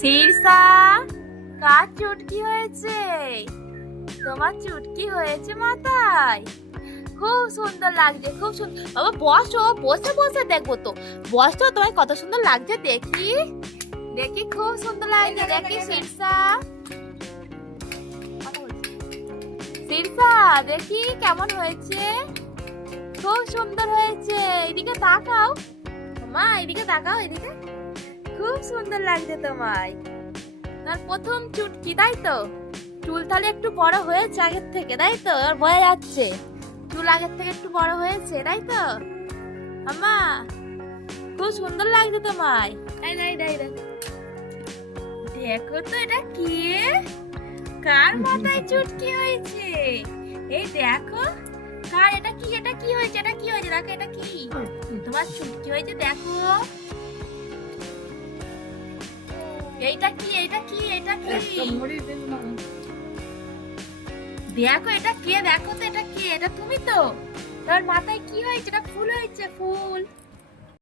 শীর্ষা, কার চুটকি হয়েছে? তোমার চুটকি হয়েছে মাথায়? খুব সুন্দর লাগছে, খুব সুন্দর। বাবা বসো, বসে বসে দেখবো তো। বসো, তোমায় কত সুন্দর লাগছে দেখি। দেখি খুব সুন্দর লাগছে, দেখি শীর্ষা। শীর্ষা, দেখি কেমন হয়েছে। খুব সুন্দর হয়েছে। এদিকে তাকাও মা, এদিকে তাকাও, এদিকে। খুব সুন্দর লাগছে তোমায়। তোমার প্রথম চুটকি, তাই তো? চুল তাহলে একটু বড় হয়েছে আগের থেকে, তাই তো? আর বোঝা যাচ্ছে চুল আগের থেকে একটু বড় হয়েছে, তাই তো? আম্মা, খুব সুন্দর লাগছে তোমায়। দেখো তো, এটা কে? কার মাথায় চুটকি হয়েছে? এই দেখো, কার? এটা কি? এটা কি হয়েছে? এটা কি হয়েছে? দেখো, এটা কি? তোমার চুটকি হয়েছে, দেখো। এইটা কি? এটা কি? এটা কি? দেখো, এটা কে? দেখো তো, এটা কে? এটা তুমি তো? তোর মাথায় কি হয়েছে? এটা ফুল হয়েছে, ফুল।